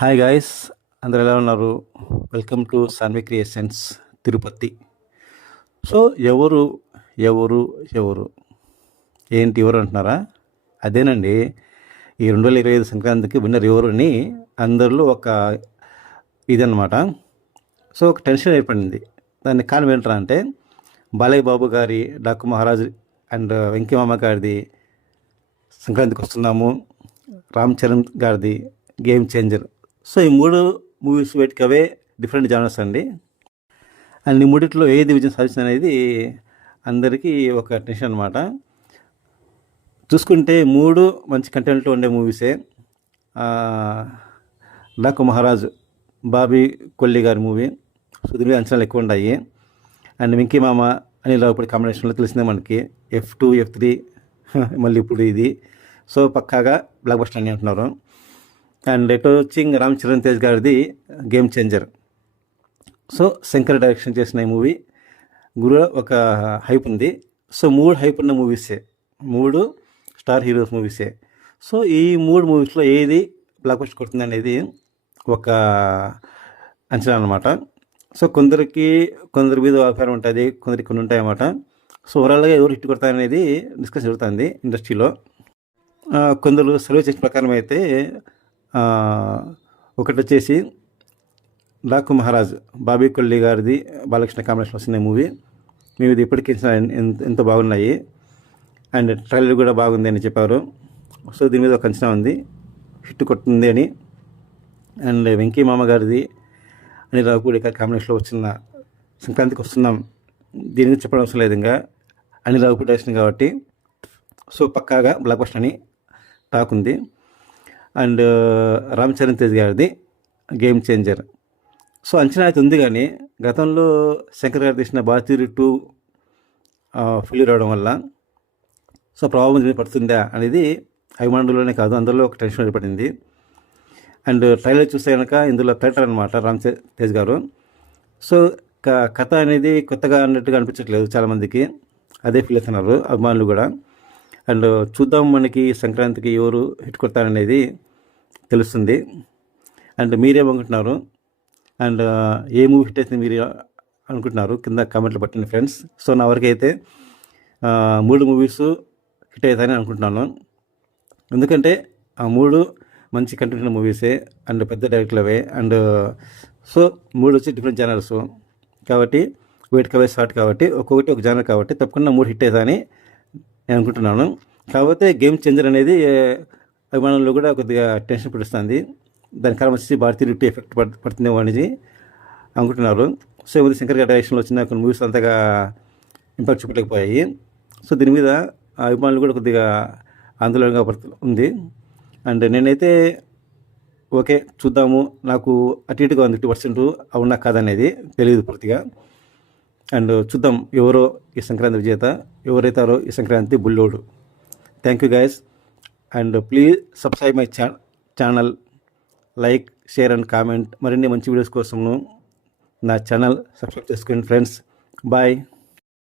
Hi guys, అందరు ఎలా ఉన్నారు? Welcome to Sanvi creations Tirupati. So ఎవరు ఎవరు ఎవరు ఏంటి ఎవరు అంటున్నారా? అదేనండి, ఈ 2025 సంక్రాంతికి విన్నర్ ఎవరు అని అందరిలో ఒక ఇదన్నమాట. సో ఒక టెన్షన్ ఏర్పడింది. దాన్ని కారణం ఏంట్రా అంటే, బాలయ్య బాబు గారి డాకు మహారాజ్ అండ్ వెంకీమామ గారిది సంక్రాంతికి వస్తున్నాము, రామ్ చరణ్ గారిది గేమ్ చేంజర్. సో ఈ మూడు మూవీస్ వేటికి అవే డిఫరెంట్ జానర్స్ అండి. అండ్ ఈ మూడిట్లో ఏది విజయం సాధించింది అనేది అందరికీ ఒక టెన్షన్ అనమాట. చూసుకుంటే మూడు మంచి కంటెంట్లో ఉండే మూవీసే. డాకు మహారాజ్ బాబీ కొల్లి గారి మూవీ, సో దీని మీద అంచనాలు ఎక్కువ ఉన్నాయి. అండ్ వెంకీ మామ అనిల్ రావిపూడి కాంబినేషన్లో తెలిసిందే మనకి, F2 F3 మళ్ళీ ఇప్పుడు ఇది. సో పక్కాగా బ్లాక్ బస్టర్ అని అంటున్నారు. అండ్ ఎటు వచ్చి రామ్ చరణ్ తేజ్ గారిది game changer. So Shankar direction చేసిన ఈ మూవీ గురు ఒక హైప్ ఉంది. సో మూడు హైప్ ఉన్న మూవీసే, మూడు స్టార్ హీరోస్ మూవీసే. సో ఈ మూడు మూవీస్లో ఏది బ్లాక్ బస్టర్ కొడుతుంది అనేది ఒక అంచనా అనమాట. సో కొందరి మీద వ్యాపారం ఉంటుంది, కొందరికి కొన్ని ఉంటాయి అన్నమాట. సో ఓవరాల్గా ఎవరు హిట్ కొడతారనేది డిస్కస్ జరుగుతుంది ఇండస్ట్రీలో. కొందరు సర్వే చేసిన ప్రకారం అయితే ఒకటి వచ్చేసి డాకు మహారాజ్ బాబీ కొల్లి గారిది బాలకృష్ణ కాంబినేషన్ వస్తున్న మూవీ. మేము ఇది ఇప్పటికీ ఎంతో బాగున్నాయి అండ్ ట్రైలర్ కూడా బాగుంది అని చెప్పారు. సో దీని మీద ఒక అంచనా ఉంది, హిట్ కొట్టింది అని. అండ్ వెంకీ మామ గారిది అనిల్ రావిపూడి గారి కాంబినేషన్లో వచ్చిన సంక్రాంతికి వస్తున్నాం, దీని గురించి చెప్పడం అవసరం లేదు, ఇంకా అనిల్ రావిపూడి వేసింది కాబట్టి సో పక్కాగా బ్లాక్ బస్టర్ అని టాక్ ఉంది. అండ్ రామ్ చరణ్ తేజ్ గారిది గేమ్ చేంజర్. సో అంచనా అయితే ఉంది, కానీ గతంలో శంకర్ గారు తీసిన భారతీయుడు 2 ఫెయిల్యూర్ రావడం వల్ల సో ప్రభావం పడుతుందా అనేది అభిమానులలోనే కాదు అందరిలో ఒక టెన్షన్ ఏర్పడింది. అండ్ ట్రైలర్ చూస్తే కనుక ఇందులో క్యారెక్టర్ అనమాట రామ్ తేజ్ గారు. సో కథ అనేది కొత్తగా అన్నట్టుగా అనిపించట్లేదు చాలామందికి, అదే ఫీల్ అవుతున్నారు అభిమానులు కూడా. అండ్ చూద్దాం మనకి సంక్రాంతికి ఎవరు హిట్ కొడతారనేది తెలుస్తుంది. అండ్ మీరేమనుకుంటున్నారు? అండ్ ఏ మూవీ హిట్ అయితే మీరు అనుకుంటున్నారు కింద కామెంట్లు పట్టండి ఫ్రెండ్స్. సో నా వరకు అయితే 3 మూవీస్ హిట్ అవుతాయని అనుకుంటున్నాను. ఎందుకంటే ఆ 3 మంచి కంటెంట్ మూవీసే అండ్ పెద్ద డైరెక్టర్లవే. అండ్ సో 3 వచ్చి డిఫరెంట్ ఛానల్స్ కాబట్టి వెయిట్ కవే షార్ట్ కాబట్టి ఒక్కొక్కటి ఒక ఛానల్ కాబట్టి తప్పకుండా 3 హిట్ అవుతాయని నేను అనుకుంటున్నాను. కాకపోతే గేమ్ చేంజర్ అనేది అభిమానుల్లో కూడా కొద్దిగా టెన్షన్ పడుస్తుంది. దాని కారణం వచ్చి భారతీయుడు 2 ఎఫెక్ట్ పడుతుందేమో అనేది అనుకుంటున్నారు. సో ఇది శంకర్ గారి డైరెక్షన్లో వచ్చిన కొన్ని మూవీస్ అంతగా ఇంపాక్ట్ చూపలేకపోయాయి. సో దీని మీద అభిమానులు కూడా కొద్దిగా ఆందోళనగా ఉంది. అండ్ నేనైతే ఓకే చూద్దాము, నాకు అటు ఇటుగా ఉంది 50% అవునా కాదనేది తెలియదు పూర్తిగా. అండ్ చూద్దాం ఎవరో ఈ సంక్రాంతి విజేత, ఎవరైతారో ఈ Sankranti Bullodu. Thank you guys, and please subscribe my channel, like, share and comment. మరిన్ని మంచి వీడియోస్ కోసము నా ఛానల్ సబ్స్క్రైబ్ చేసుకోండి ఫ్రెండ్స్. బాయ్.